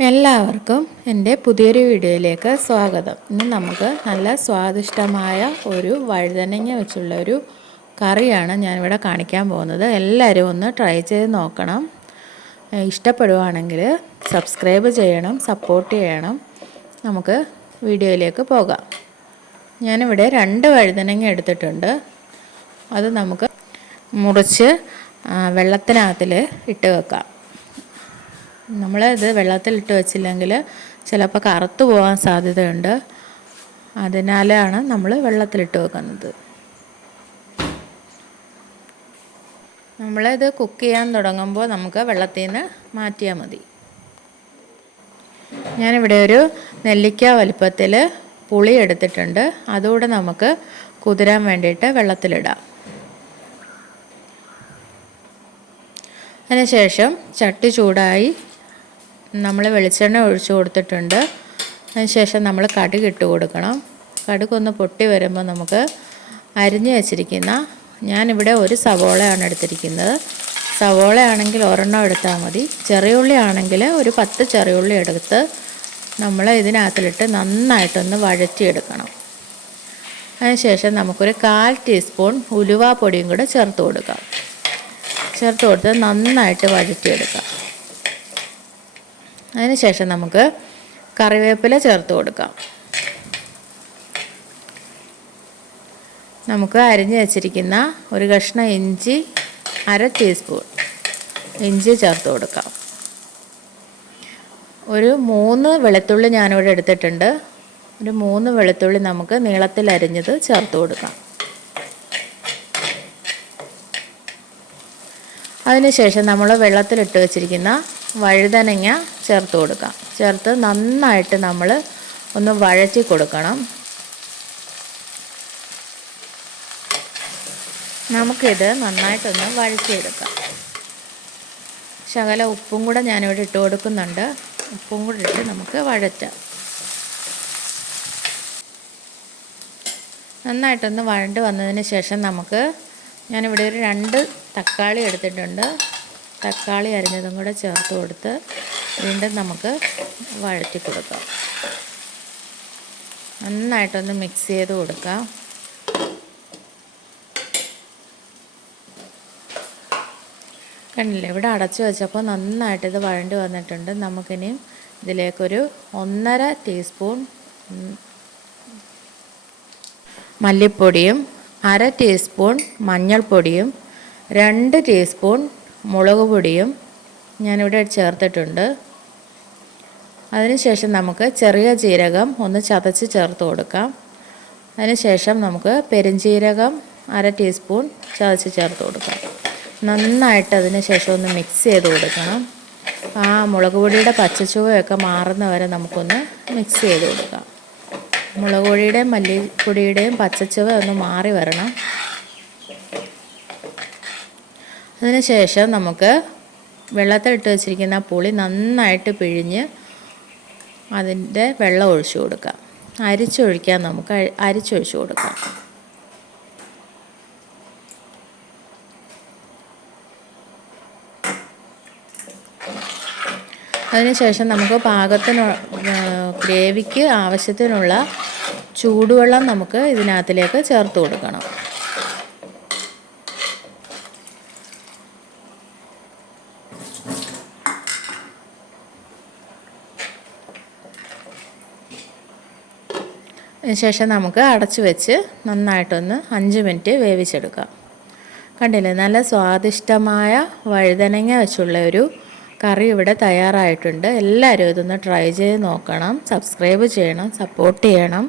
എല്ലാവർക്കും എൻ്റെ പുതിയൊരു വീഡിയോയിലേക്ക് സ്വാഗതം. ഇന്ന് നമുക്ക് നല്ല സ്വാദിഷ്ടമായ ഒരു വഴുതനങ്ങ വെച്ചുള്ള ഒരു കറിയാണ് ഞാനിവിടെ കാണിക്കാൻ പോകുന്നത്. എല്ലാവരും ഒന്ന് ട്രൈ ചെയ്ത് നോക്കണം. ഇഷ്ടപ്പെടുവാണെങ്കിൽ സബ്സ്ക്രൈബ് ചെയ്യണം, സപ്പോർട്ട് ചെയ്യണം. നമുക്ക് വീഡിയോയിലേക്ക് പോകാം. ഞാനിവിടെ 2 വഴുതനങ്ങ എടുത്തിട്ടുണ്ട്. അത് നമുക്ക് മുറിച്ച് വെള്ളത്തിനകത്തിൽ ഇട്ട് വെക്കാം. നമ്മളിത് വെള്ളത്തിലിട്ട് വെച്ചില്ലെങ്കിൽ ചിലപ്പോൾ കറുത്തു പോകാൻ സാധ്യതയുണ്ട്. അതിനാലാണ് നമ്മൾ വെള്ളത്തിലിട്ട് വെക്കുന്നത്. നമ്മളിത് കുക്ക് ചെയ്യാൻ തുടങ്ങുമ്പോൾ നമുക്ക് വെള്ളത്തിൽ നിന്ന് മാറ്റിയാൽ മതി. ഞാനിവിടെ ഒരു നെല്ലിക്ക വലിപ്പത്തിൽ പുളി എടുത്തിട്ടുണ്ട്. അതുകൂടെ നമുക്ക് കുതിരാൻ വേണ്ടിയിട്ട് വെള്ളത്തിലിടാം. അതിനുശേഷം ചട്ടി ചൂടായി നമ്മൾ വെളിച്ചെണ്ണ ഒഴിച്ച് കൊടുത്തിട്ടുണ്ട്. അതിനുശേഷം നമ്മൾ കടുക് ഇട്ട് കൊടുക്കണം. കടുകൊന്ന് പൊട്ടി വരുമ്പോൾ നമുക്ക് അരിഞ്ഞ് വെച്ചിരിക്കുന്ന, ഞാനിവിടെ ഒരു സവോളയാണ് എടുത്തിരിക്കുന്നത്. സവോള ആണെങ്കിൽ ഒരെണ്ണം എടുത്താൽ മതി. ചെറിയുള്ളി ആണെങ്കിൽ ഒരു 10 ചെറിയുള്ളി എടുത്ത് നമ്മൾ ഇതിനകത്തിലിട്ട് നന്നായിട്ടൊന്ന് വഴറ്റിയെടുക്കണം. അതിനുശേഷം നമുക്കൊരു 1/4 ടീസ്പൂൺ ഉലുവാപ്പൊടിയും കൂടെ ചേർത്ത് കൊടുക്കാം. ചേർത്ത് കൊടുത്ത് നന്നായിട്ട് വഴറ്റിയെടുക്കാം. അതിനുശേഷം നമുക്ക് കറിവേപ്പില ചേർത്ത് കൊടുക്കാം. നമുക്ക് അരിഞ്ഞ് വെച്ചിരിക്കുന്ന ഒരു കഷ്ണം ഇഞ്ചി, 1/2 ടീസ്പൂൺ ഇഞ്ചി ചേർത്ത് കൊടുക്കാം. ഒരു 3 വെളുത്തുള്ളി ഞാനിവിടെ എടുത്തിട്ടുണ്ട്. ഒരു 3 വെളുത്തുള്ളി നമുക്ക് നീളത്തിൽ അരിഞ്ഞത് ചേർത്ത് കൊടുക്കാം. അതിനുശേഷം നമ്മൾ വെള്ളത്തിലിട്ട് വെച്ചിരിക്കുന്ന വഴുതനങ്ങ ചേർത്ത് കൊടുക്കാം. ചേർത്ത് നന്നായിട്ട് നമ്മൾ ഒന്ന് വഴറ്റി കൊടുക്കണം. നമുക്കിത് നന്നായിട്ടൊന്ന് വഴറ്റിയെടുക്കാം. ശകല ഉപ്പും കൂടെ ഞാനിവിടെ ഇട്ട് കൊടുക്കുന്നുണ്ട്. ഉപ്പും കൂടെ ഇട്ട് നമുക്ക് വഴറ്റാം. നന്നായിട്ടൊന്ന് വഴണ്ട് വന്നതിന് ശേഷം ഞാനിവിടെ ഒരു 2 തക്കാളി എടുത്തിട്ടുണ്ട്. തക്കാളി അരിഞ്ഞതും കൂടെ ചേർത്ത് കൊടുത്ത് വീണ്ടും നമുക്ക് വഴറ്റി കൊടുക്കാം. നന്നായിട്ടൊന്ന് മിക്സ് ചെയ്ത് കൊടുക്കാം. കണ്ടില്ലേ, ഇവിടെ അടച്ചു വെച്ചപ്പോൾ നന്നായിട്ട് ഇത് വഴണ്ടി വന്നിട്ടുണ്ട്. നമുക്കിനി ഇതിലേക്കൊരു 1.5 ടീസ്പൂൺ മല്ലിപ്പൊടിയും 1/2 ടീസ്പൂൺ മഞ്ഞൾപ്പൊടിയും 2 ടീസ്പൂൺ മുളക് പൊടിയും ഞാനിവിടെ ചേർത്തിട്ടുണ്ട്. അതിനുശേഷം നമുക്ക് ചെറിയ ജീരകം ഒന്ന് ചതച്ച് ചേർത്ത് കൊടുക്കാം. അതിനുശേഷം നമുക്ക് പെരുംജീരകം 1/2 ടീസ്പൂൺ ചതച്ച് ചേർത്ത് കൊടുക്കാം. നന്നായിട്ട് അതിന് ശേഷം ഒന്ന് മിക്സ് ചെയ്ത് കൊടുക്കണം. ആ മുളക് പൊടിയുടെ പച്ചച്ചുവയൊക്കെ മാറുന്ന വരെ നമുക്കൊന്ന് മിക്സ് ചെയ്ത് കൊടുക്കാം. മുളക് പൊടിയുടെയും മല്ലിപ്പൊടിയുടെയും പച്ചച്ചുവ ഒന്ന് മാറി വരണം. അതിനുശേഷം നമുക്ക് വെള്ളത്തിലിട്ട് വെച്ചിരിക്കുന്ന പുളി നന്നായിട്ട് പിഴിഞ്ഞ് അതിൻ്റെ വെള്ളം ഒഴിച്ചു കൊടുക്കാം. അരിച്ചൊഴിക്കാൻ നമുക്ക് അരിച്ചൊഴിച്ചു കൊടുക്കാം. അതിനുശേഷം നമുക്ക് ഗ്രേവിക്ക് ആവശ്യത്തിനുള്ള ചൂടുവെള്ളം നമുക്ക് ഇതിനകത്തിലേക്ക് ചേർത്ത് കൊടുക്കണം. അതിനുശേഷം നമുക്ക് അടച്ചു വെച്ച് നന്നായിട്ടൊന്ന് 5 മിനിറ്റ് വേവിച്ചെടുക്കാം. കണ്ടില്ലേ, നല്ല സ്വാദിഷ്ടമായ വഴുതനങ്ങ വെച്ചുള്ള ഒരു കറി ഇവിടെ തയ്യാറായിട്ടുണ്ട്. എല്ലാവരും ഇതൊന്ന് ട്രൈ ചെയ്ത് നോക്കണം. സബ്സ്ക്രൈബ് ചെയ്യണം, സപ്പോർട്ട് ചെയ്യണം.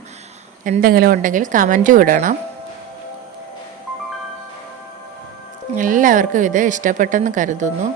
എന്തെങ്കിലും ഉണ്ടെങ്കിൽ കമൻറ്റ് ഇടണം. എല്ലാവർക്കും ഇത് ഇഷ്ടപ്പെട്ടെന്ന് കരുതുന്നു.